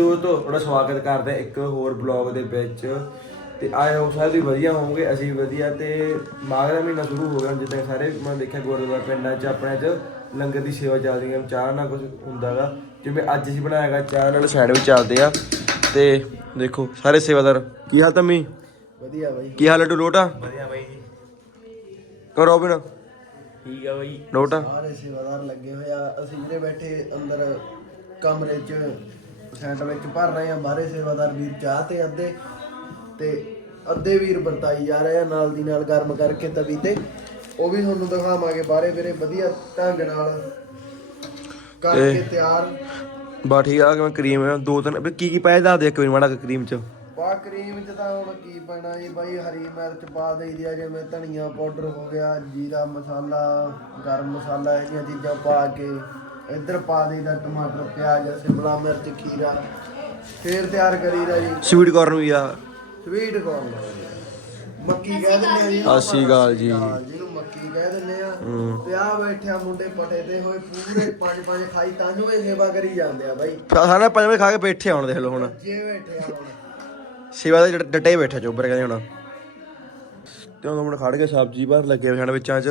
ਦੋਸਤੋ ਤੁਹਾਡਾ ਸਵਾਗਤ ਕਰਦੇ ਹਾਂ ਇੱਕ ਹੋਰ ਬਲੌਗ ਦੇ ਵਿੱਚ। ਤੇ ਆਏ ਹੋ ਸਾਰੇ ਵੀ ਵਧੀਆ ਹੋਵੋਗੇ ਅਸੀਂ ਵੀ ਵਧੀਆ। ਤੇ ਮਾਘ ਦਾ ਮਹੀਨਾ ਸ਼ੁਰੂ ਹੋ ਗਿਆ ਜਿੱਦਾਂ ਸਾਰੇ ਮੈਂ ਦੇਖਿਆ ਗੁਰਦੁਆਰਾ ਪਿੰਡਾਂ 'ਚ ਆਪਣੇ 'ਚ ਲੰਗਰ ਦੀ ਸੇਵਾ ਚੱਲਦੀ ਹੈ ਚਾਹ ਨਾਲ ਕੁਝ ਹੁੰਦਾਗਾ। ਜਿਵੇਂ ਅੱਜ ਅਸੀਂ ਬਣਾਇਆਗਾ ਚਾਹ ਨਾਲ ਸਾਈਡ ਵਿੱਚ ਚੱਲਦੇ ਆ। ਤੇ ਦੇਖੋ ਸਾਰੇ ਸੇਵਾਦਾਰ ਕੀ ਹਾਲ ਤੰਮੀ ਵਧੀਆ ਬਾਈ। ਕੀ ਹਾਲ ਹੈ ਲੋਟਾ? ਵਧੀਆ ਬਾਈ ਜੀ। ਕਰੋ ਬਿਨ ਠੀਕ ਆ ਬਾਈ। ਲੋਟਾ? ਸਾਰੇ ਸੇਵਾਦਾਰ ਲੱਗੇ ਹੋਏ ਆ। ਅਸੀਂ ਜਿਹੜੇ ਬੈਠੇ ਅੰਦਰ ਕਮਰੇ 'ਚ। ਸੈਂਟ ਵਿੱਚ ਭਰ ਰਹੇ ਆ ਬਾਹਰੇ ਸੇਵਾਦਾਰ ਵੀਰ ਚਾਹ ਤੇ ਅੱਧੇ ਤੇ ਅੱਧੇ ਵੀਰ ਵਰਤਾਈ ਜਾ ਰਹੇ ਆ ਨਾਲ ਦੀ ਨਾਲ ਗਰਮ ਕਰਕੇ ਤਵੀ ਤੇ। ਉਹ ਵੀ ਤੁਹਾਨੂੰ ਦਿਖਾਵਾਂਗੇ ਬਾਹਰੇ ਵੀਰੇ ਵਧੀਆ ਢੰਗ ਨਾਲ ਕਰਕੇ ਤਿਆਰ। ਬਾ ਠੀਕ ਆ ਕਿ ਮੈਂ ਕਰੀਮ ਦੋ ਤਿੰਨ ਵੀ ਕੀ ਕੀ ਪਾਇਆ ਦੱਸ ਦੇ ਇੱਕ ਵਾਰੀ ਮਾੜਾ ਕਰੀਮ 'ਚ। ਪਾ ਕਰੀਮ ਚ ਤਾਂ ਹੁਣ ਕੀ ਪੈਣਾ ਜੀ ਬਾਈ ਹਰੀ ਮਿਰਚ ਪਾ ਦੇਈਦੀ ਆ ਜਿਵੇਂ ਧਨੀਆ ਪਾਊਡਰ ਹੋ ਗਿਆ ਜੀਰਾ ਮਸਾਲਾ ਗਰਮ ਮਸਾਲਾ ਇਹ ਜਿਹੀਆਂ ਚੀਜ਼ਾਂ ਪਾ ਕੇ ਇੱਧਰ ਪਾ ਦੇਈਦਾ ਟਮਾਟਰ ਪਿਆਜ਼ ਸ਼ਿਮਲਾ ਮਿਰਚ ਖੀਰਾ। ਫੇਰ ਤਿਆਰ ਕਰੀਦਾ ਜੀ। ਸਵੀਟ ਕਾਰਨ ਵੀ ਆ। ਸਵੀਟ ਕੋਰਨ ਮੱਕੀ ਕਹਿ ਦਿੰਦੇ ਆ ਜੀ। ਸਤਿ ਸ਼੍ਰੀ ਅਕਾਲ ਜੀ। ਜਿਹਨੂੰ ਮੱਕੀ ਕਹਿ ਦਿੰਦੇ ਆ। ਹੂੰ। ਤੇ ਆ ਬੈਠਿਆ ਮੁੰਡੇ ਪਟੇ ਤੇ ਹੋਏ ਪੂਰੇ ਪੰਜ ਪੰਜ ਖਾਈ ਤਾਂ ਨੂੰ ਇਹ ਸੇਵਾ ਕਰੀ ਜਾਂਦੇ ਆ ਬਾਈ। ਸਾਰੇ ਪੰਜ ਵਜੇ ਖਾ ਕੇ ਬੈਠੇ ਆਉਣ ਦੇਖ ਲਓ ਹੁਣ। ਜੇ ਬੈਠੇ ਆ ਹੁਣ। ਸੇਵਾ ਦੇ ਡਟ- ਡੱਟੇ ਬੈਠੇ ਚੋਬਰ ਕਹਿੰਦੇ ਹੁਣ। ਤੇ ਉਹ ਮੁੰਡੇ ਖੜ ਕੇ ਸਬਜ਼ੀ ਭਰ ਲੱਗੇ ਹੋਏ ਹਨ ਵਿੱਚਾਂ 'ਚ।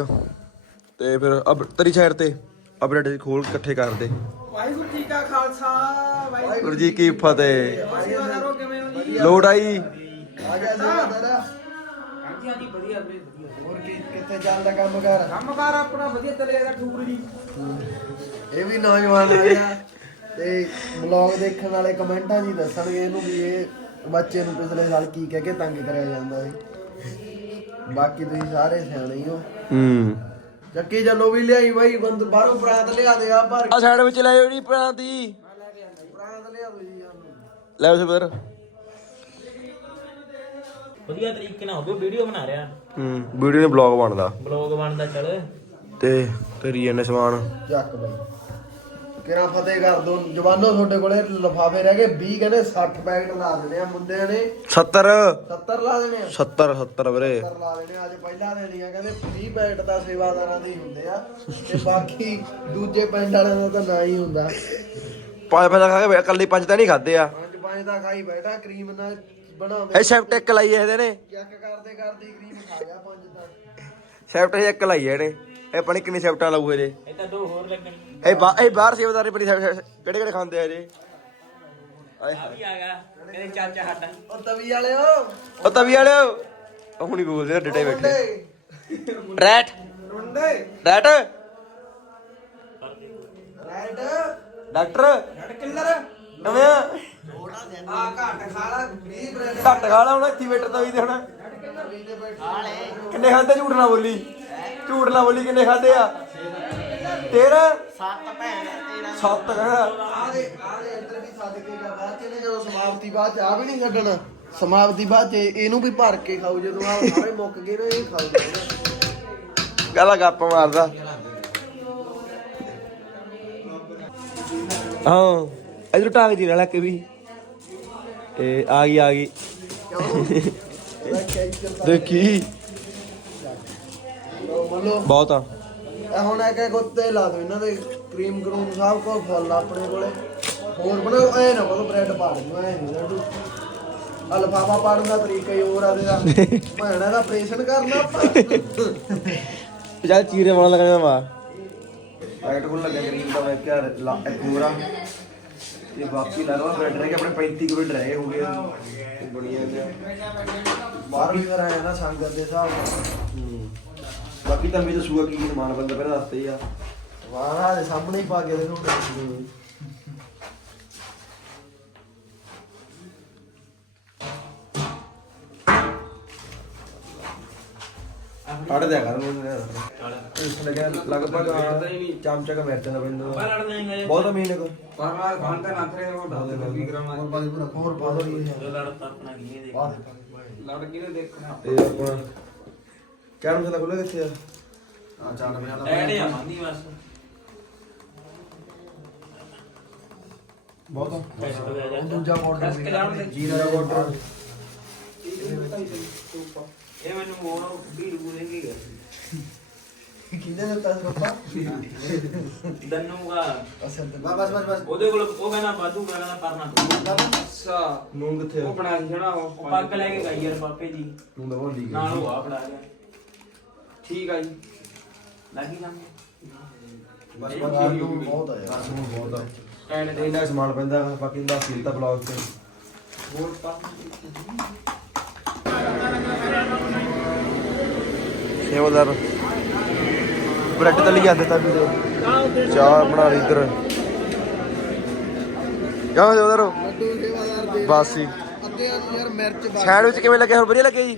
ਤੇ ਫਿਰ ਅਬ ਤਰੀ ਸਾਈਡ ਤੇ। ਅਬ ਡੱਟੇ ਖੋਲ ਇਕੱਠੇ ਕਰਦੇ। ਵਾਹਿਗੁਰੂ ਜੀ ਕਾ ਖਾਲਸਾ ਵਾਹਿਗੁਰੂ ਗੁਰੂ ਜੀ ਕੀ ਫਤਿਹ। ਸੇਵਾਦਾਰੋ ਕਿਵੇਂ ਹੋ ਜੀ? ਲੋੜ ਆਈ? ਆ ਗਿਆ ਸੇਵਾਦਾਰਾ ਹਾਂਜੀ ਹਾਂਜੀ ਵਧੀਆ ਵੀਰੇ ਵਧੀਆ। ਹੋਰ ਕੀ ਕਿੱਥੇ ਚੱਲਦਾ ਕੰਮ ਕਰ? ਕੰਮਕਾਰ ਆਪਣਾ ਵਧੀਆ ਚੱਲੇਗਾ ਠੂਕਰ ਜੀ ਇਹ ਵੀ ਨੌਜਵਾਨ ਆ ਗਿਆ ਤੇ ਬਲੌਗ ਦੇਖਣ ਵਾਲੇ ਕਮੈਂਟਾਂ ਹੀ ਦੱਸਣਗੇ ਇਹਨੂੰ ਵੀ ਇਹ ਬੱਚੇ ਨੂੰ ਪਿਛਲੇ ਸਾਲ ਕੀ ਕਹਿ ਕੇ ਤੰਗ ਕਰਿਆ ਜਾਂਦਾ ਸੀ। ਬਾਕੀ ਤੁਸੀਂ ਸਾਰੇ ਸਿਆਣੇ ਹੀ ਹੋ। ਹੂੰ। ਚੱਕੀ ਚੱਲੋ ਵੀ ਲਿਆਈ ਬਾਈ ਬੰਦ ਬਾਹਰੋਂ ਪ੍ਰਾਂਤ ਲਿਆ ਦੇ ਆ ਭਰ ਆ ਸਾਈਡ ਵਿੱਚ ਲੈ ਜਾਓ ਜੀ ਭਰਾ ਦੀ। ਪ੍ਰਾਂਤ ਲਿਆ ਦੋ ਜੀ ਲੈ ਉਸ ਬਦਰ ਵਧੀਆ ਤਰੀਕੇ ਨਾਲ ਹੋਵੇ ਵੀਡੀਓ ਬਣਾ ਰਿਹਾ। ਹੂੰ ਵੀਡੀਓ ਨੇ ਬਲੌਗ ਬਣਦਾ। ਬਲੌਗ ਬਣਦਾ ਚੱਲ। ਤੇ ਤੇਰੀ ਇਹਨੇ ਸਮਾਨ। ਚੱਕ ਬਾਈ। ਕਿਹੜਾ ਫਤਿਹ ਕਰ ਦੋ ਜਵਾਨੋ ਤੁਹਾਡੇ ਕੋਲੇ ਲਫਾਫੇ ਰਹਿ ਗਏ। 20 ਕਹਿੰਦੇ 60 ਪੈਕਟ ਲਾ ਦੇਣੇ ਆ ਮੁੰਡਿਆਂ ਨੇ। 70 70 ਲਾ ਦੇਣੇ ਆ? 70 70 ਵੀਰੇ। 70 ਲਾ ਦੇਣੇ ਆ, ਅੱਜ ਪਹਿਲਾਂ ਦੇਣੀ ਆ। ਕਹਿੰਦੇ 20 ਪੈਕਟ ਦਾ ਸੇਵਾਦਾਰਾਂ ਦੇ ਹੀ ਹੁੰਦੇ ਆ। ਤੇ ਬਾਕੀ ਦੂਜੇ ਪਿੰਡ ਵਾਲਿਆਂ ਦਾ ਤਾਂ ਨਾ ਹੀ ਹੁੰਦਾ। ਪੰਜ ਪੰਜ ਖਾ ਕੇ ਇਕੱਲੇ ਪੰਜ ਤਾਂ ਨਹੀਂ ਖਾਦੇ ਆ। ਪੰਜ ਪੰਜ ਦਾ ਖਾਈ ਬੈਠਾ। ਕਰੀਮ ਨਾਲ ਬਣਾਉਂਦੇ ਇਹ ਸ਼ਿਫਟ ਇੱਕ ਲਾਈ ਹੈ ਇਹਦੇ ਨੇ। ਚੈੱਕ ਕਰਦੇ ਕਰਦੇ ਕਰੀਮ ਖਾ ਗਿਆ ਪੰਜ ਦਾ ਸ਼ਿਫਟ ਇੱਕ ਲਾਈ ਹੈ ਇਹਨੇ। ਇਹ ਪਣੀ ਕਿੰਨੀ ਸ਼ਿਫਟਾਂ ਲਾਊ ਇਹਦੇ ਇਹ ਤਾਂ ਦੋ ਹੋਰ ਲੱਗਣ। ਇਹ ਬਾ ਇਹ ਬਾਹਰ ਸੇਵਾਦਾਰੀ ਬੜੀ ਕਿਹੜੇ ਕਿਹੜੇ ਖਾਂਦੇ ਆ ਇਹਦੇ ਆਏ ਆ ਵੀ ਆ ਗਿਆ। ਕਹਿੰਦੇ ਚਾਚਾ ਸਾਡਾ। ਉਹ ਤਵੀ ਵਾਲਿਓ। ਉਹ ਤਵੀ ਵਾਲਿਓ। ਉਹ ਹੁਣੀ ਬੋਲਦੇ ਆ ਡਟੇ ਬੈਠੇ। ਰੈਟ। ਰੁੰਡੇ ਰੈਟ। Right doctor. ਰੜ ਕਿੱਲਰ। ਨਵੇਂ ਆ। ਆ ਘਾਟ ਖਾਲਾ 20 ਬ੍ਰੈਡ। ਘੱਟ ਖਾ ਲਾ ਹੁਣ ਤਵੀ ਤੇ ਹੁਣ। ਕਿੰਨੇ ਖਾਦੇ ਝੂਠ ਨਾ ਬੋਲੀ। ਝੂਠ ਨਾ ਬੋਲੀ ਕਿੰਨੇ ਖਾਦੇ ਆ? ਤੇਰਾ? ਸੱਤ ਭੈਣ ਤੇਰਾ। ਸੱਤ ਕਹਿੰਦਾ ਆ। ਦੇ ਆ ਦੇ ਇੱਧਰ ਵੀ ਸੱਦ ਕੇ ਗਿਆ ਬਾਅਦ ਚ ਇਹਨੇ ਜਦੋਂ ਸਮਾਪਤੀ ਬਾਅਦ ਚ ਆ ਵੀ ਨਹੀਂ ਛੱਡਣਾ ਸਮਾਪਤੀ ਬਾਅਦ ਚ ਇਹਨੂੰ ਵੀ ਭਰ ਕੇ ਖਾਓ ਜਦੋਂ ਆ ਸਾਰੇ ਮੁੱਕ ਗਏ ਨਾ ਇਹ ਖਾਓ। ਗਾਲਾ ਗੱਪ ਮਾਰਦਾ। ਹਾਂ ਇਧਰ ਟਾਂਗ ਜੀ ਨਾਲ ਕਿ ਵੀ। ਇਹ ਆ ਗਈ ਆ ਗਈ। ਦੇਖੀ। ਮੰਨੋ ਬਹੁਤ ਆ। ਇਹ ਹੁਣ ਇੱਕ ਇੱਕ ਉੱਤੇ ਲਾ ਦੋ ਇਹਨਾਂ ਦੇ ਕਰੀਮ ਕਰੂਮ ਸਭ ਕੋ ਫੁੱਲ ਆਪਣੇ ਕੋਲੇ। ਹੋਰ ਬਣਾਓ ਐ ਨਾ ਬੋਲੋ ਬ੍ਰੈਡ ਪਾ ਦਿਓ ਐ ਨਹੀਂ ਲੱਡੂ ਆ ਲਫਾਫਾ ਪਾੜਨ ਦਾ ਤਰੀਕਾ ਹੀ ਹੋਰ ਆ ਇਹਦਾ। ਭੈਣਾ ਦਾ ਆਪਰੇਸ਼ਨ ਕਰਨਾ ਆਪਾਂ। ਚੱਲ ਚੀਰੇ ਮਾਰਨ ਲੱਗਣਾ ਵਾ। ਪੈਕਟ ਕੋਲ ਲੱਗਾ ਗਰੀਨ ਦਾ ਮੈਂ ਕਿਹਾ ਇੱਕ ਹੋਰ ਆ। ਤੇ ਬਾਕੀ ਲਾ ਲਵਾ ਬ੍ਰੈਡ ਰਹਿ ਗਏ ਆਪਣੇ 35 ਬ੍ਰੈਡ ਰਹਿ ਗਏ ਹੋ ਗਏ। ਬੜੀਆਂ ਬਾਹਰ ਵੀ ਫਿਰ ਆਇਆ ਨਾ ਸੰਗਤ ਦੇ ਹਿਸਾਬ ਨਾਲ। ਬਾਕੀ ਤਾਂ ਮੇਰੇ ਸੂਆ ਕੀ ਕੀ ਸਮਾਨ ਬੰਦਾ ਪਹਿਲਾਂ ਦੱਸਦੇ ਹੀ ਆ। ਵਾਹ ਦੇ ਸਾਹਮਣੇ ਹੀ ਪਾ ਕੇ ਦੇਖੋ ਕੱਢ ਦਿਆ ਕਰ ਮੈਨੂੰ ਇਸ ਲੱਗਿਆ ਲਗਭਗ ਚਮਚਾ ਕ ਮਿਰਚ ਦਾ ਬੰਦੋ ਬਹੁਤ ਅਮੀਨ ਕੋ ਪਰ ਮਾਰ ਖਾਨ ਤਾਂ ਨਾਥਰੇ ਰੋ ਡਾ ਕੀ ਕਰਾਂ ਹੋਰ ਪਾ ਦੇ ਪੂਰਾ ਹੋਰ ਪਾ ਦੋ ਜੀ। ਲੜ ਤਾਂ ਆਪਣਾ ਕੀ ਇਹ ਦੇਖ ਪਾ ਦੇ ਲੜ ਕੀ ਨੇ ਦੇਖਣਾ। ਤੇ ਆਪਣਾ ਕਿਹੜਾ ਮਸਾਲਾ ਖੁੱਲੇ ਕਿੱਥੇ ਆ? ਆ ਚਾਟ ਬਣਾ ਡੈਡ ਆ ਮੰਦੀ ਬਸ। ਬਹੁਤ ਟੈਸਟ ਹੋ ਜਾ। ਦੂਜਾ ਦੱਸ ਕੇ ਲਾਉਣ ਦੇ। ਜੀਰਾ ਦਾ ਪਾਊਡਰ ਇਹ ਮੈਨੂੰ ਮੋੜ ਵੀਰ ਬੁਲੇਂਗੇ ਕਿਹਨੇ ਦਿੱਤਾ ਸਰੋਪਾ ਦੰਨੂਗਾ ਅਸਲ ਤੇ ਬਸ ਬਸ ਬਸ ਉਹਦੇ ਕੋਲ ਉਹ ਕਹਿੰਦਾ ਵਾਧੂ ਕਹਿੰਦਾ ਪਰਨਾ ਅੱਛਾ। ਨੂਨ ਕਿੱਥੇ ਉਹ ਬਣਾ ਜਿਹੜਾ ਉਹ ਉਹ ਪੱਗ ਲੈ ਕੇ ਗਈ ਯਾਰ ਪਾਪੇ ਜੀ ਨੂਨ ਦਾ ਹੀ ਨਾਲ ਗਿਆ ਉਹ ਆ ਫੜਾ ਗਿਆ। ਠੀਕ ਆ ਜੀ। ਲੱਗੀ ਕੰਮ ਬਸ ਬਸ ਬਹੁਤ ਆ ਯਾਰ। ਬਹੁਤ ਆ। ਸਟੈਂਡ ਤੇ ਇੰਨਾ ਸਮਾਨ ਪੈਂਦਾ ਬਾਕੀ ਦਾ ਸੀਲ ਤਾਂ ਬਲੌਗ ਤੇ। ਹੋਰ ਪਾ ਸੇਵਾਦਾਰ ਬ੍ਰੈਡ ਤਲੀ ਜਾਂਦੇ ਤਾਂ ਵੀ ਚਾਹ ਬਣਾ ਲਈ ਇੱਧਰ। ਜਾ ਸੇਵਾਦਾਰ ਦੇ ਬਸ। ਯਾਰ ਮਿਰਚ ਬਾਕੀ ਸਾਈਡ ਵਿੱਚ ਕਿਵੇਂ ਲੱਗਿਆ? ਹੁਣ ਵਧੀਆ ਲੱਗਿਆ ਜੀ?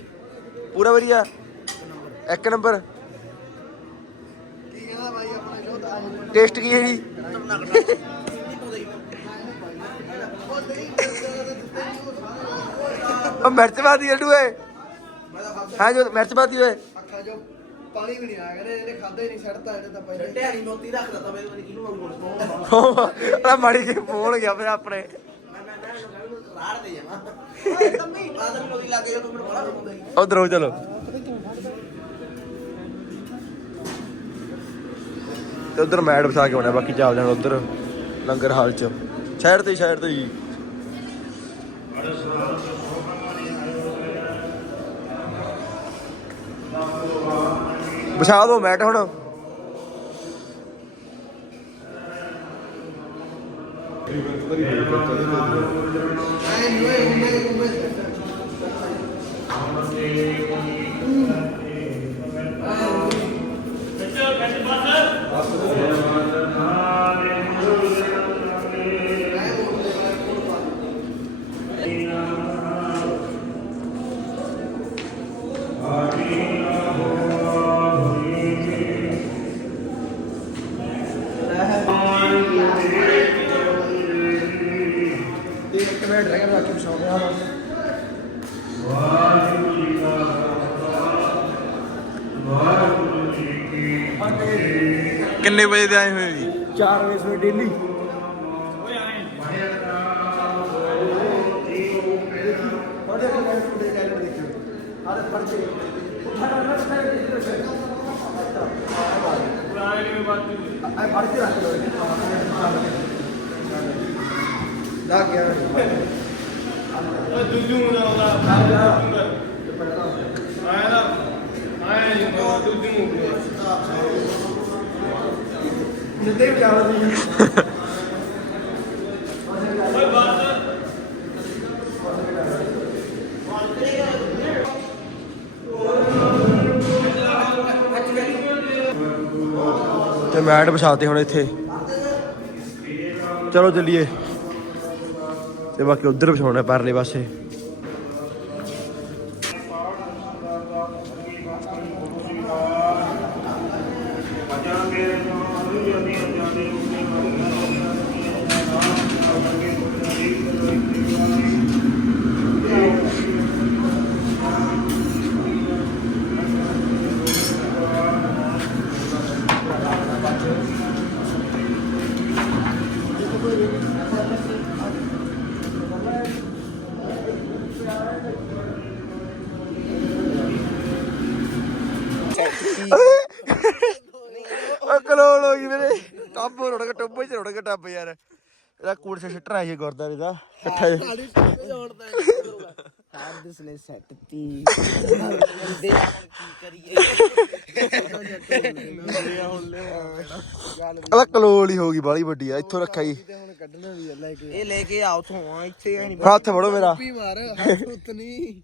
ਪੂਰਾ ਵਧੀਆ? ਇੱਕ ਨੰਬਰ ਕੀ ਕਹਿੰਦਾ ਬਾਈ ਆਪਣਾ ਸ਼ੋਧ ਟੇਸਟ ਕੀ ਹੈ ਜੀ ਉਹ ਮਿਰਚ ਲੱਡੂ ਏ ਹਾਂ ਜੋ ਮਿਰਚ ਪਾਦੀ ਓਏ ਅੱਖਾਂ ਚੋਂ ਪਾਣੀ ਵੀ ਨਹੀਂ ਆਇਆ ਕਹਿੰਦੇ ਇਹਨੇ ਖਾਦਾ ਹੀ ਨਹੀਂ ਛੱਡਤਾ ਇਹਨੇ ਤਾਂ ਪਹਿਲੇ ਢਿਆਰੀ ਮੋਤੀ ਰੱਖਦਾ ਤਾਂ ਮੈਨੂੰ ਨਹੀਂ ਕਿਹਨੂੰ ਮੰਗੋ ਆ ਮਾੜੀ ਜੀ ਫੋਨ ਗਿਆ ਫਿਰ ਆਪਣੇ ਮੈਂ ਮੈਂ ਮੈਂ ਇਹਨੂੰ ਰਾੜ ਦੇ ਜਾਵਾਂ ਤੰਮੀ ਬਾਦਲ ਮੋਦੀ ਲੱਗ ਗਿਆ ਤੂੰ ਮੈਨੂੰ ਬੜਾ ਹੁੰਦਾ ਹੀ ਉਧਰ ਹੋ ਚਲੋ ਤੇ ਉਧਰ ਮੈਟ ਵਿਛਾ ਕੇ ਆਉਣਾ, ਬਾਕੀ ਚੱਲ ਜਾਣਾ ਉਧਰ ਲੰਗਰ ਹਾਲ ਚ। ਸਹਿਰ ਤੇ ਸਾਈਡ ਤੇ ਜੀ ਵਿਛਾ ਦੋ ਮੈਟ ਹੁਣ। ਐ ਨਹੀਂ ਕਿੰਨੇ ਵਜੇ ਦੇ ਆਏ ਹੋਏ ਜੀ? 4 ਵਜੇ ਸਵੇਰ ਡੇਲੀ ਉਹਦੇ ਕੋਲ ਦੇ ਕੈਲੰਡਰ ਦੇਖੋ ਆਦੇ ਫੜ ਕੇ ਉਠਾਣਾ ਦੇ ਪੁਰਾਣੇ ਬਾਤ ਤੇ ਮੈਟ ਵਿਛਾਤੇ ਹੁਣ ਇੱਥੇ। ਚਲੋ ਚੱਲੀਏ। ਤੇ ਬਾਕੀ ਉਧਰ ਵਿਛਾਉਣਾ ਪਰਲੇ ਪਾਸੇ। ਕਲੋਲ ਹੋ ਗਈ ਮੇਰੇ ਟੱਬ ਰੋੜ ਕੇ ਟੱਬ ਚ ਰੋੜ ਕੇ ਟੱਬ ਯਾਰ। ਇਹਦਾ ਕੂੜ ਸੇ ਸਿੱਟਣਾ ਹੈ ਗੁਰਦਾਰੇ ਦਾ। ਇਕੱਠਾ ਦਿਸਲੇ ਸੈੱਟ ਤੀ। ਬੰਦੇ ਆ ਹੁਣ ਕੀ ਕਰੀਏ। ਇਹਦਾ ਕਲੋਲ ਹੀ ਹੋ ਗਈ ਬਾਲੀ ਵੱਡੀ ਆ ਇੱਥੋਂ ਰੱਖਿਆ ਜੀ। ਕੱਢਣਾ ਵੀ ਆ ਲੈ ਕੇ ਇਹ ਲੈ ਕੇ ਆਓ ਤੋਂ ਇੱਥੇ ਐ ਨਹੀਂ ਹੱਥ ਫੜੋ ਮੇਰਾ। ਵੀ ਮਾਰ ਹੱਥ ਉੱਤ ਨਹੀਂ।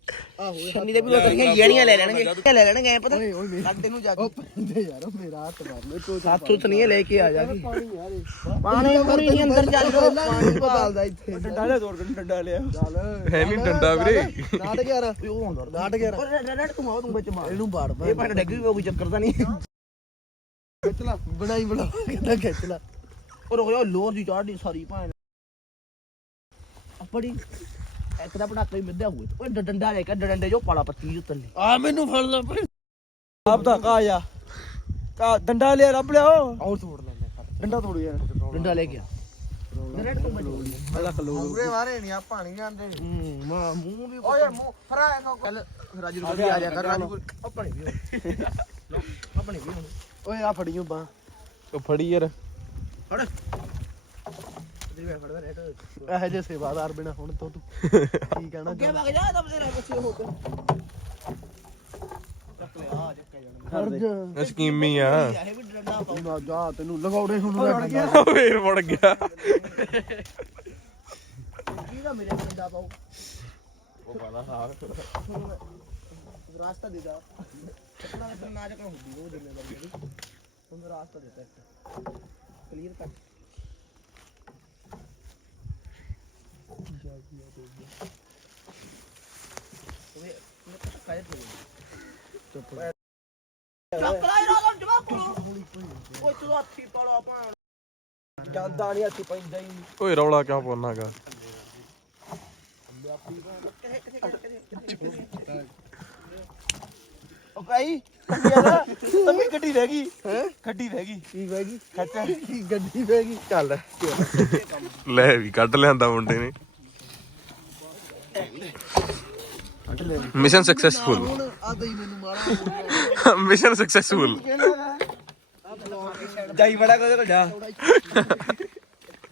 ਆਹੋ ਸ਼ੰਨੀ ਦੇ ਵੀ ਉਹ ਕਰੀਆਂ ਜੀਣੀਆਂ ਲੈ ਲੈਣਗੇ। ਲੈ ਲੈਣਗੇ ਐ ਪਤਾ। ਓਏ ਓਏ ਮੇਰੇ ਸਾਡੇ ਨੂੰ ਜਾ ਉਹ ਪੰਦੇ ਯਾਰ ਉਹ ਮੇਰਾ ਹੱਥ ਮਾਰ ਲੈ ਤੂੰ ਹੱਥ ਉੱਤ ਨਹੀਂ ਲੈ ਕੇ ਆ ਜਾ ਕੇ ਪਾਣੀ ਯਾਰ ਇਹ। ਪਾਣੀ ਪੂਰੀ ਨਹੀਂ ਅੰਦਰ ਚੱਲ ਪਾਣੀ ਪਤਾਲਦਾ ਇੱਥੇ। ਡੰਡਾ ਲਿਆ ਤੋੜ ਕੇ ਡੰਡਾ ਲਿਆ। ਚੱਲ ਹੈ ਨੀ ਡੰਡਾ ਵੀਰੇ। ਨਾਟ ਗਿਆ ਰ ਉਹ ਹੁੰਦਾ। ਨਾਟ ਗਿਆ ਉਹ ਰੜ ਤੂੰ ਆਉ ਤੂੰ ਵਿੱਚ ਮਾਰ। ਇਹਨੂੰ ਬਾੜ ਇਹ ਭਾਂਡਾ ਡੱਗ ਵੀ ਕੋਈ ਚੱਕਰ ਤਾਂ ਨਹੀਂ। ਖਿੱਚ ਲਾ ਬਣਾਈ ਬਣਾ ਕਹਿੰਦਾ ਖਿੱਚ ਲਾ। ਉਹ ਰੁਕ ਜਾ ਲੋਰ ਦੀ ਚਾੜੀ ਸਾਰੀ ਭਾਂ ਆਪੜੀ ਇੱਕ ਦਾ ਪਟਾਕਾ ਹੀ ਮਿੱਧਿਆ ਹੋਏ ਓਏ ਡ- ਡੰਡਾ ਲੈ ਕੇ ਡੰਡੇ ਜੋ ਪਾਲਾ ਪੱਤੀ ਜੋ ਤੱਲੇ ਆ ਮੈਨੂੰ ਫੜ ਲੈ ਭਾਈ। ਆਪ ਦਾ ਕਾ ਜਾ। ਕਾ ਡੰਡਾ ਲਿਆ ਲੱਭ ਲਿਆਓ ਆਉਟ ਤੋੜ ਲੈਂਦੇ ਡੰਡਾ ਤੋੜੋ ਯਾਰ ਡੰਡਾ ਲੈ ਗਿਆ ਰੜ ਤੂੰ ਵਿੱਚ ਇਹਦਾ ਕਲੋਲ ਪੂਰੇ ਮਾਰੇ ਨਹੀਂ ਆ ਪਾਣੀ ਜਾਂਦੇ ਹੂੰ ਮਾ ਮੂੰਹ ਵੀ ਓਏ ਮੂੰਹ ਫਰਾਇਆ ਕੋ ਚੱਲ ਰਾਜੂ ਨੂੰ ਵੀ ਆ ਜਾ ਕਰ ਰਾਜੂ ਆਪਣੇ ਵੀ ਆਪਣੇ ਵੀ ਹੁਣ। ਓਏ ਆ ਫੜੀਓ ਬਾਹ। ਉਹ ਫੜੀ ਯਾਰ। ਫੜ। ਫੜ ਰੇਟ ਇਹ ਜੇ ਸੇਵਾਦਾਰ ਬਿਨਾ ਹੁਣ ਤੋਂ ਤੂੰ ਕੀ ਕਹਿਣਾ ਅੱਗੇ ਵਗ ਜਾ ਤਾਂ ਬਥੇਰਾ ਬੱਚੇ ਹੋ ਕੇ ਚੱਕ ਲਿਆ ਆ ਚੱਕ ਜਾਣਾ। ਖੜ ਜਾ। ਸਕੀਮੀ ਆ। ਇਹ ਵੀ ਡੰਡਾ ਪਾਉ ਨਾ ਜਾ ਤੈਨੂੰ ਲਗਾਉਣੇ ਹੁਣ ਮੈਂ ਡੰਡਾ ਫੇਰ ਮੁੜ ਗਿਆ। ਕਿਹਦਾ ਮੇਰੇ ਡੰਡਾ ਪਾਉ ਉਹ ਪਤਾ ਸਾਹ ਰਾਸਤਾ ਦੇ ਦਾ। ਚੱਕਣਾ ਤੇ ਨਾ ਚੱਕਣਾ ਹੁੰਦੀ ਉਹ ਜਿੰਨੇ ਵਾਰੀ ਜਿਹੜੀ ਹੁਣ ਰਾਸਤਾ ਦਿੱਤਾ ਕਲੀਅਰ ਕਰ। ਓਏ ਮੈਂ ਕਾਇਦ ਨਹੀਂ ਚੁੱਪ ਚੱਕ ਲੈ ਰਾਗਾ ਜਵਾਬ ਕੋਲ ਓਏ ਤੂੰ ਹੱਥੀ ਪਾਲੋ ਆਪਾਂ ਜਾਂਦਾ ਨਹੀਂ ਹੱਥ ਪੈਂਦਾ ਹੀ ਓਏ ਰੌਲਾ ਕਿਉਂ ਪਾਉਣਾਗਾ ਓ ਭਾਈ ਤੰਮੀ ਗੱਡੀ ਰਹਿ ਗਈ। ਹੈ ਗੱਡੀ ਰਹਿ ਗਈ। ਕੀ ਰਹਿ ਗਈ? ਖੱਟਾ ਗੱਡੀ ਰਹਿ ਗਈ? ਚੱਲ। ਲੈ ਵੀ ਕੱਢ ਲਿਆਂਦਾ ਮੁੰਡੇ ਨੇ। ਮਿਸ਼ਨ ਸਕਸੈਸਫੁਲ ਆਦਾ ਹੀ ਮੈਨੂੰ ਮਾਰਾ ਮਿਸ਼ਨ ਸਕਸੈਸਫੁਲ ਜਾਈ ਬੜਾ ਕਦੇ ਕੋ ਜਾ।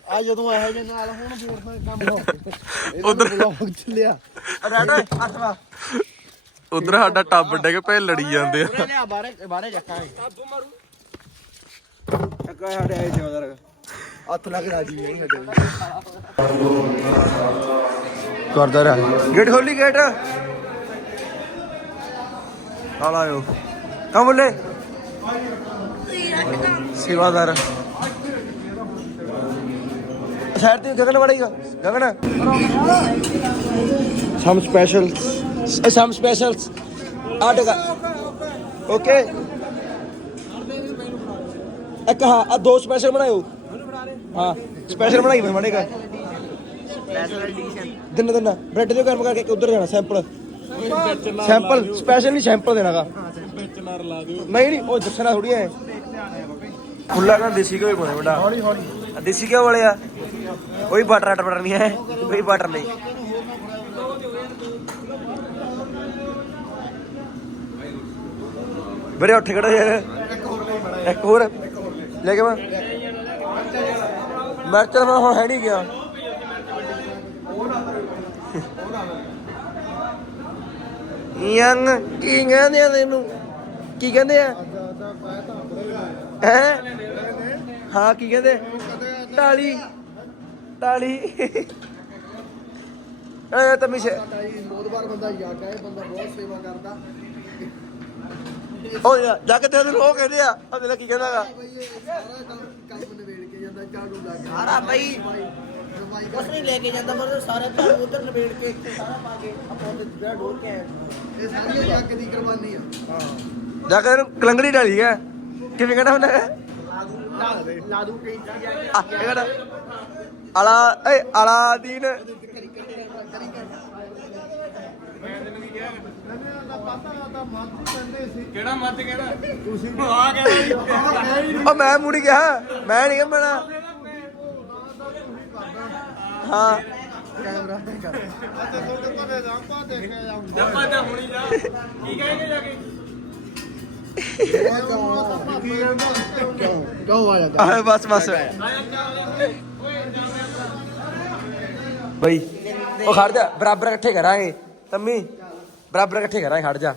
ਆ ਜਦੋਂ ਇਹੋ ਜਿਹੇ ਨਾਲ ਹੁਣ ਫੇਰ ਮੈਂ ਕੰਮ ਹੋ ਉਧਰ ਚੱਲਿਆ ਰੈਡ ਅੱਠਵਾ ਉਧਰ ਸਾਡਾ ਟੱਬ ਡਿੱਗ ਪਏ ਲੜੀ ਜਾਂਦੇ ਆ। ਲਿਆ ਬਾਰੇ ਜੱਕਾਂਗੇ ਜੱਕਾ ਸਾਡੇ ਆਏ ਜ਼ਿਆਦਾ ਹੱਥ ਲੱਗ ਰਾਜੀ ਹੈ ਸਾਡੇ ਕਰਦਾ ਰਹਾ। ਗੇਟ ਖੋਲੀ ਗੇਟ। ਆ ਲਾਇਓ ਕਾ ਬੋਲੇ ਸੇਵਾਦਾਰ। ਸਾਈਡ ਤੇ Gagan ਵੜੇਗਾ Gagan. Some special some specials ਆਟ ਓਕੇ ਇੱਕ ਹਾਂ ਆ ਦੋ ਸਪੈਸ਼ਲ ਬਣਾਇਓ। ਹਾਂ ਸਪੈਸ਼ਲ ਬਣਾਈ ਮੈਂ ਬਣੇਗਾ ਦਿਨ ਦਿਨ ਬ੍ਰੈਡ ਦੇ ਗਰਮ ਕਰਕੇ ਉਧਰ ਜਾਣਾ ਸੈਂਪਲ ਸੈਂਪਲ ਸਪੈਸ਼ਲ ਨਹੀਂ ਸੈਂਪਲ ਦੇਣਾਗਾ ਨਹੀਂ ਨਹੀਂ ਉਹ ਦੱਸਣਾ ਥੋੜੀ ਹੈ ਖੁੱਲਾ ਨਾ ਦੇਸੀ ਘਿਓ ਪਾਉਣਾ ਬੇਟਾ ਹੌਲੀ ਹੌਲੀ। ਦੇਸੀ ਘਿਓ ਵਾਲੇ ਆ। ਕੋਈ ਬਟਰ ਅਟ ਬਟਰ ਨਹੀਂ ਹੈ ਕੋਈ ਬਟਰ ਨਹੀਂ। ਵੀਰੇ ਉੱਠ ਖੜੋ ਯਾਰ। ਇੱਕ ਹੋਰ। ਲੈ ਕੇ ਮੈਂ ਮਿਰਚ ਮੈਂ ਹੁਣ ਹੈ ਨਹੀਂ ਗਿਆ। ਯੰਗ, ਕੀ ਕਹਿੰਦੇ ਆ ਤੈਨੂੰ? ਕੀ ਕਹਿੰਦੇ ਆ? ਹੈ? ਹਾਂ, ਕੀ ਕਹਿੰਦੇ? ਤਾਲੀ। ਤਾਲੀ। ਇਹ ਤਾਂ ਮਿਸ਼ ਮੋਦਵਾਰ ਬੰਦਾ ਯਾਦ ਹੈ ਬੰਦਾ ਬਹੁਤ ਸੇਵਾ ਕਰਦਾ। ਓ ਯਾਰ, ਜਾ ਕੇ ਤੈਨੂੰ ਰੋ ਕਹਿੰਦੇ ਆ। ਆ ਦੇਖ ਕੀ ਕਹਿੰਦਾਗਾ ਸਾਰਾ ਕੰਮ ਕੰਮ ਨਵੇੜ ਕੇ ਜਾਂਦਾ ਝਾੜੂ ਲਾ ਕੇ। ਸਾਰਾ ਬਈ ਕੁਛ ਨਹੀਂ ਲੈ ਕੇ ਜਾਂਦਾ ਪਰ ਸਾਰੇ ਝਾੜੂ ਉਧਰ ਨਵੇੜ ਕੇ ਸਾਰਾ ਪਾ ਕੇ ਆਪਾਂ ਉਹਦੇ ਜਿਹੜਾ ਡੋਲ ਕੇ ਆਏ ਇਹ ਸਾਰੀ ਜੱਗ ਦੀ ਕੁਰਬਾਨੀ ਆ। ਜਾ ਕੇ ਤੈਨੂੰ ਕਲੰਗੜੀ ਢਾਲੀ ਹੈ। ਕਿਵੇਂ ਕਹਿੰਦਾ ਹੁੰਦਾ ਹੈ? ਲਾ ਦੂ। ਕਈ ਆ ਇਹ ਕਹਿੰਦਾ ਅਲਾ ਏ ਅਲਾਦੀਨ ਕਿਹੜਾ ਮੱਤ ਕਿਹੜਾ? ਤੁਸੀਂ ਆ ਗਿਆ ਓ ਮੈਂ ਮੁੜੀ ਗਿਆ ਮੈਂ ਨਹੀਂ ਕੰਮਣਾ ਹਾਂ। ਕੈਮਰਾ ਕਰ। ਜੱਪਾ ਜਾ ਹੁਣੀ ਜਾ। ਕੀ ਕਹੇਗੇ ਜਾ ਕੇ? ਕਿਉਂ? ਆਇਆ ਆ ਬਸ ਬਸ। ਬਈ ਉਹ ਖੜ ਜਾ ਬਰਾਬਰ ਇਕੱਠੇ ਕਰਾਂਗੇ। ਤੰਮੀ। ਬਰਾਬਰ ਇਕੱਠੇ ਕਰਾਂਗੇ ਖੜ ਜਾ।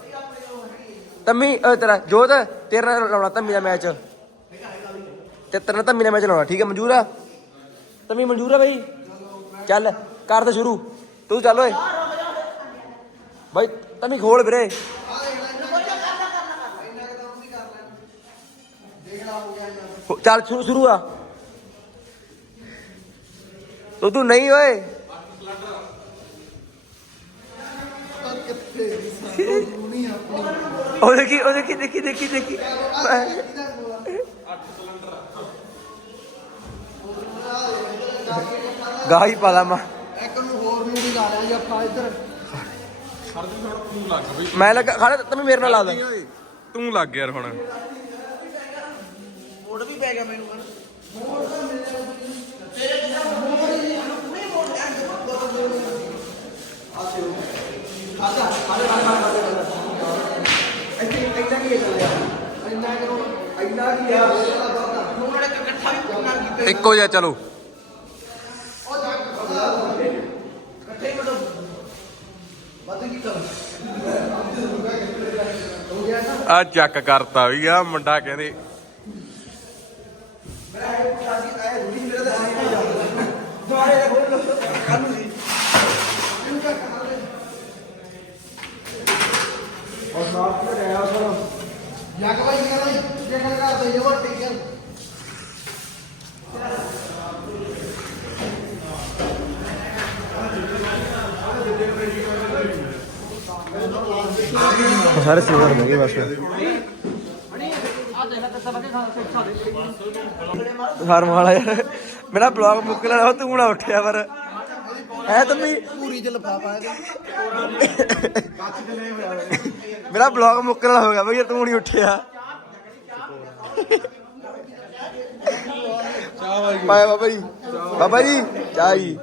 ਤੰਮੀ ਉਹ ਤੇਰਾ, ਜੋਤ, ਤੇਰੇ ਨਾਲ ਲਾਉਣਾ ਤੰਮੀ ਦਾ ਮੈਚ ਤੇ ਤੇਰੇ ਨਾਲ ਤੰਮੀ ਦਾ ਮੈਚ ਲਾਉਣਾ, ਠੀਕ ਹੈ ਮਨਜ਼ੂਰ? ਆ ਤੰਮੀ ਮਨਜ਼ੂਰ ਆ ਬਈ? ਚੱਲ, ਕਰ ਦੇ ਸ਼ੁਰੂ। ਤੂੰ ਚੱਲ, ਓਏ। ਬਾਈ ਤੰਮੀ ਖੋਲ ਵੀਰੇ। ਚੱਲ, ਸ਼ੁਰੂ ਸ਼ੁਰੂ ਆ। ਤੂੰ ਤੂੰ ਨਹੀਂ, ਓਏ। ਉਹ ਦੇਖੀ ਉਹ ਦੇਖੀ ਦੇਖੀ ਦੇਖੀ। ਦੇਖੀ ਗਾਈ ਪਾਲਾ ਮਾ। ਇੱਕ ਨੂੰ ਹੋਰ ਨੂੰ ਵੀ ਲਾ ਲਿਆ ਜੀ ਆਪਾਂ ਇੱਧਰ। ਮੈਂ ਲੱਗਾ ਖਾਲੇ ਤੂੰ ਮੇਰੇ ਨਾਲ ਲਾ ਦੇ। ਤੂੰ ਲੱਗ ਯਾਰ ਹੁਣ। ਮੋੜ ਵੀ ਪੈ ਗਿਆ ਮੈਨੂੰ ਇੰਨਾ ਕੀ ਚੱਲਿਆ? ਇੰਨਾ ਕਰੋ ਇੰਨਾ ਕੀ ਆ ਹੁਣ ਇੱਕ ਇਕੱਠਾ ਵੀ ਨਾਲ ਕੀਤੇ ਇੱਕੋ ਜਿਹਾ ਚਲੋ। ਇਕੱਠੇ ਹੀ ਮਤਲਬ ਵੱਧ ਕੀ ਕਰ ਹੋ ਗਿਆ ਨਾ? ਆ ਚੱਕ ਕਰਤਾ ਵੀ ਆ ਮੁੰਡਾ ਕਹਿੰਦੇ ਮੇਰਾ ਇਹ ਪੁੱਛਾ ਸੀ ਆਇਆ ਰੂੜੀ ਮੇਰਾ ਜਾਂਦਾ ਦੁਆਰੇ ਦੇ ਬੋਲ ਲੋ ਕੱਲ ਨੂੰ ਸੀ ਇਹਨੂੰ ਕਿਆ ਕਹਾਂ ਔਰ ਸਾਫ਼ ਤੇ ਰਿਹਾ ਸਰ ਜੱਗ ਭਾਈ ਕੀ ਕਹਿੰਦਾ ਜੇ ਗੱਲ ਕਰਦੇ ਜੇ ਵੱਟ ਗਿਆ ਸਾਰੇ ਸਿਵਰ ਹੋ ਗਏ ਬਸ ਫਾਰਮ ਵਾਲਾ ਯਾਰ ਮੇਰਾ ਬਲੌਗ ਮੁੱਕ ਲੈਣਾ ਤੂੰ ਨਾ ਉੱਠਿਆ ਪਰ ਹੈ ਤੰਮੀ ਪੂਰੀ ਚ ਲਫਾਫਾ ਹੈ ਮੇਰਾ ਬਲੌਗ ਮੁੱਕ ਲੈਣਾ ਹੋ ਗਿਆ ਬਈ ਤੂੰ ਨਹੀਂ ਉੱਠਿਆ। ਪਾਇਆ ਬਾਬਾ ਜੀ। ਬਾਬਾ ਜੀ ਚਾਹ ਜੀ।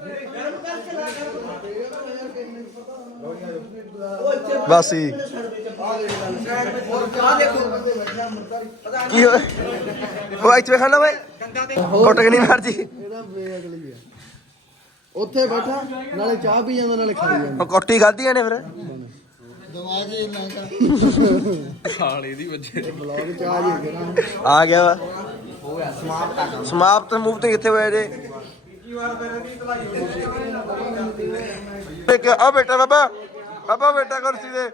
ਬਸ ਜੀ। ਆ ਦੇਖੋ ਕੀ ਹੋਇਆ? ਉਹ ਇੱਥੇ ਖਾਣਾ ਵੇ ਫੋਟੋ ਕਿ ਨਹੀਂ ਮਾਰਦੀ। ਉੱਥੇ ਬੈਠਾ ਨਾਲੇ ਚਾਹ ਪੀ ਜਾਂਦਾ ਨਾਲੇ ਖਾਈ ਜਾਂਦਾ। ਕੋਟੀ ਖਾਧੀਆਂ ਨੇ ਫਿਰ। ਦਿਮਾਗ ਹੀ ਇੰਨਾ ਕਾ ਖਾਲੇ ਦੀ ਵੱਜੇ ਬਲੌਗ ਚਾਹ ਜੀ ਅੱਗੇ ਨਾ। ਆ ਗਿਆ ਵਾ। ਹੋ ਗਿਆ ਸਮਾਪਤ ਸਮਾਪਤ ਮੂਵ ਤੇ ਕਿੱਥੇ ਹੋਇਆ ਜੇ? ਇੱਕ ਆ ਬੇਟਾ ਬਾਬਾ। ਬਾਬਾ ਬੇਟਾ ਕੁਰਸੀ ਦੇ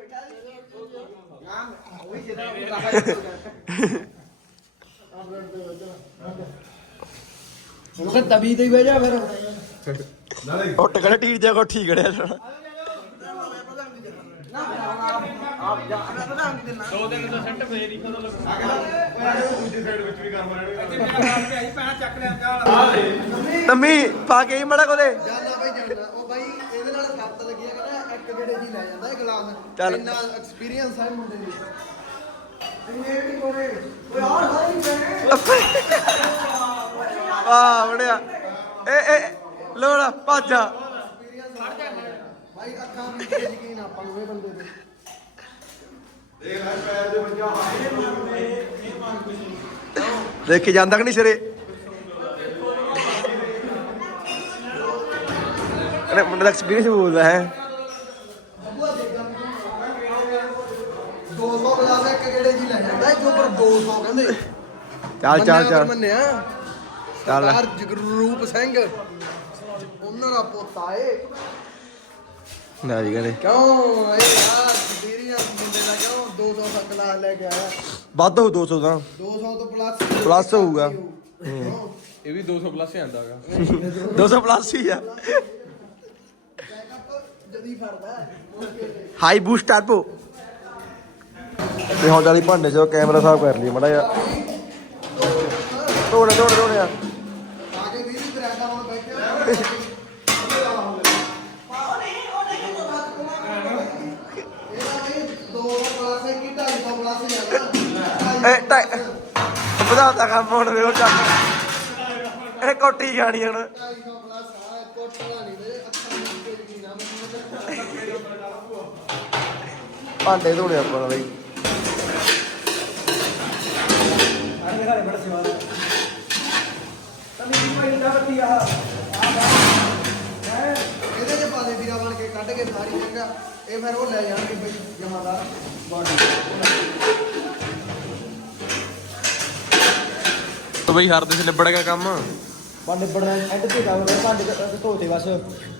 ਹੁਣ ਤਾਂ ਤਵੀ ਤੇ ਹੀ ਬਹਿ ਜਾ ਫਿਰ। ਉੱਟ ਕੜੇ ਟੀਰ ਜਾ ਕੋ ਠੀਕ ਦੋ ਦਿਨ ਦਾ ਸੈੱਟ ਫੇਰ ਹੀ ਪਤਾ ਲੱਗੂ ਇੱਥੇ ਮੇਰਾ ਹਾਲ ਤੇ ਆਈ ਪੈਣਾ ਚੱਕ ਲਿਆ ਚਾਹ ਤੰਮੀ, ਪਾ ਕੇ ਹੀ ਮੜਾ ਕੋਲੇ। ਜਾਨਾ ਬਈ ਜਾਨਾ ਉਹ ਬਾਈ ਇਹਦੇ ਨਾਲ ਸੱਤ ਲੱਗਿਆ ਕਹਿੰਦਾ ਇੱਕ ਗੇੜੇ ਜੀ ਲੈ ਜਾਂਦਾ ਇਹ ਗਲਾਸ ਇੰਨਾ ਐਕਸਪੀਰੀਅੰਸ ਹੈ ਮੁੰਡੇ ਦੀ ਇੰਨੇ ਵੀ ਕੋਲੇ ਓਏ ਆਹ ਸਾਰੀ ਬਣੇ ਆ ਬੜਿਆ ਏ ਏ ਲੋੜਾ, ਭਾਜਾ ਬਾਈ ਅੱਖਾਂ ਵੀ ਤੇ ਯਕੀਨ ਆਪਾਂ ਨੂੰ ਇਹ ਬੰਦੇ ਤੇ। ਦੇਖੀ ਜਾਂਦਾ ਕਿ ਨਹੀਂ। ਸਿਰੇ? ਅਰੇ ਮੁੰਡਾ ਦਾ ਐਕਸਪੀਰੀਅੰਸ ਬੋਲਦਾ ਹੈ। 200 ਗਲਾਸ ਇੱਕ ਗੇੜੇ ਜੀ ਲੈ ਜਾਂਦਾ ਇਹ ਜੋ ਪਰ 200 ਕਹਿੰਦੇ। ਚੱਲ ਚੱਲ ਪਰ ਚੱਲ। ਮੰਨਿਆ। ਚੱਲ। ਜਗਰੂਪ ਸਿੰਘ। ਉਹਨਾਂ ਦਾ ਪੋਤਾ ਏ। ਨਾ ਜੀ ਕਹਿੰਦੇ। ਕਿਉਂ? ਇਹ ਯਾਰ ਐਕਸਪੀਰੀਅੰਸ ਮੁੰਡੇ ਦਾ ਕਿਉਂ? 200 ਦਾ ਗਲਾਸ ਲੈ ਕੇ ਆਇਆ। ਵੱਧ ਹੋ 200 ਤਾਂ। 200 ਤੋਂ ਪਲੱਸ Plus ਹੋਊਗਾ। ਇਹ ਵੀ 200 ਪਲੱਸ ਆਂਦਾਗਾ 200 ਪਲੱਸ ਹੀ ਆ। ਜਦੀ ਫੜਦਾ ਹਾਈ ਬੂਸਟ ਟਰਬੋ ਤੇ ਵਾਲੀ ਭਾਂਡੇ ਚੋਂ ਕੈਮਰਾ ਸਾਫ਼ ਕਰ ਲਈ ਮੜਾ ਯਾਰ ਤੋੜ ਤੋੜ ਤੋੜ ਯਾਰ ਆ ਕੇ ਵੀ ਬਰੈਡਾ ਹੁਣ ਬੈਠੇ ਇਹਦਾ ਵੀ ਦੋ ਪਲੱਸ ਹੈ ਕਿ ਢਾਈ ਸੌ ਪਲੱਸ ਜਾਣਾ ਏ ਵਧਾਤਾ ਕੰਮ ਹੁਣ ਵੇ ਉਹ ਚੱਕ। ਇਹ ਕੋਟੀ ਜਾਣੀ ਹੁਣ। ਭਾਂਡੇ ਧੋਣੇ ਆਪਾਂ ਨਾਲ ਬਈ। ਇਹਦੇ ਚ ਪਾ ਦੇ ਵੀਰਾ ਬਣ ਕੇ ਕੱਢ ਕੇ ਸਾਰੀ ਚੰਗਾ ਇਹ ਫਿਰ ਉਹ ਲੈ ਜਾਣਗੇ ਬਈ ਜਮਾਦਾਰ। ਬਾਡੀ ਤੋ ਬਈ ਹਰ ਦੇ ਨਿਬੜ ਗਿਆ ਕੰਮ। ਭਾਂਡੇ ਬੜਨਾ ਐਂਡ ਤੇ ਜਾ ਭਾਂਡੇ ਧੋਤੇ ਬਸ।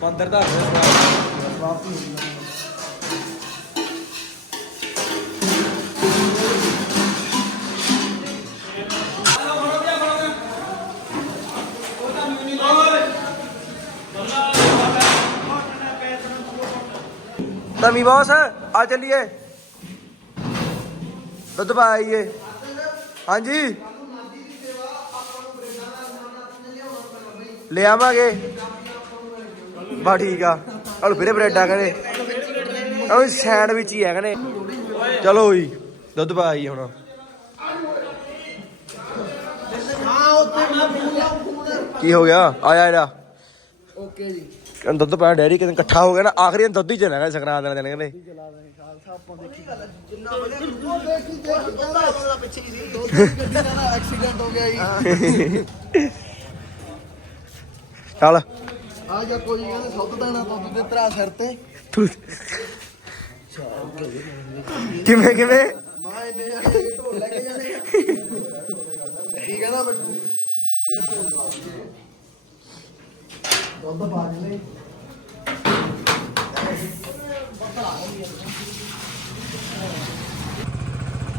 ਮੰਦਰ ਦਾ ਤਮੀ ਬੌਸ ਆ ਚੱਲੀਏ। ਦੁੱਧ ਪਾਈਏ ਹਾਂਜੀ। ਲੈ ਆਵਾਂਗੇ। ਬਾ ਠੀਕ ਆ। ਹਲ ਫਿਰੇ ਬ੍ਰੈਡਾਂ ਕਹਿੰਦੇ। ਉਹ ਸੈਂਡਵਿਚ ਹੀ ਆ ਕਹਿੰਦੇ। ਚਲੋ ਜੀ ਦੁੱਧ ਪਾ ਆਈ ਹੁਣ। ਕੀ ਹੋ ਗਿਆ? ਆਇਆ ਇਹਦਾ। ਓਕੇ ਜੀ। ਕਹਿੰਦਾ ਦੁੱਧ ਪਾਇਆ ਡੈਰੀ ਕਿਤੇ ਇਕੱਠਾ ਹੋ ਗਿਆ ਨਾ ਆਖਰੀ ਦੁੱਧ ਹੀ ਚਲਾਗਾ ਸੰਗਰਾਂਦ ਵਾਲੇ ਦਿਨ ਕਹਿੰਦੇ। ਪਿੱਛੇ ਹੀ ਸੀ। ਐਕਸੀਡੈਂਟ ਹੋ ਗਿਆ ਜੀ। ਚੱਲ ਆ ਜਾ ਕੋਈ ਕਹਿੰਦੇ ਸੁੱਧ ਦੇਣਾ ਦੁੱਧ ਦੇ ਤਰਾ ਸਿਰ ਤੇ। ਕਿਵੇਂ ਕਿਵੇਂ? ਮਾਂ ਇੰਨੇ ਜਾਣੇ ਢੋਲ ਲੈ ਕੇ ਜਾਣੇ ਕੀ ਕਹਿੰਦਾ ਬੱਟੂ ਦੁੱਧ ਪਾ ਕੇ ਲੈ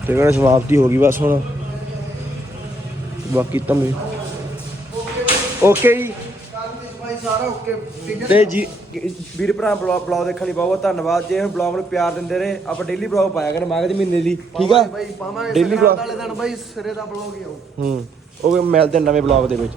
ਤੇ ਕਹਿੰਦੇ ਸਮਾਪਤੀ ਹੋ ਗਈ ਬਸ ਹੁਣ। ਬਾਕੀ ਤਾਂ ਓਕੇ ਜੀ। ਸਾਰਾ ਓਕੇ ਠੀਕ ਹੈ ਤੇ ਜੀ ਵੀਰ ਭਰਾ ਬਲੌਗ ਬਲੌਗ ਦੇਖਣ ਲਈ ਬਹੁਤ ਬਹੁਤ ਧੰਨਵਾਦ। ਜੇ ਬਲੌਗ ਨੂੰ ਪਿਆਰ ਦਿੰਦੇ ਰਹੇ ਆਪਾਂ ਡੇਲੀ ਬਲੌਗ ਪਾਇਆ ਕਰਾਂਗੇ ਮਾਘ ਦੇ ਮਹੀਨੇ ਲਈ ਠੀਕ ਆ? ਭਾਈ ਪਾਵਾਂਗੇ। ਵਾਲੇ ਦਿਨ ਸਿਰੇ ਦਾ ਬਲੌਗ ਹੀ ਆਉ ਹੂੰ ਉਹ ਮਿਲਦੇ ਨਵੇਂ ਬਲੌਗ ਦੇ ਵਿੱਚ।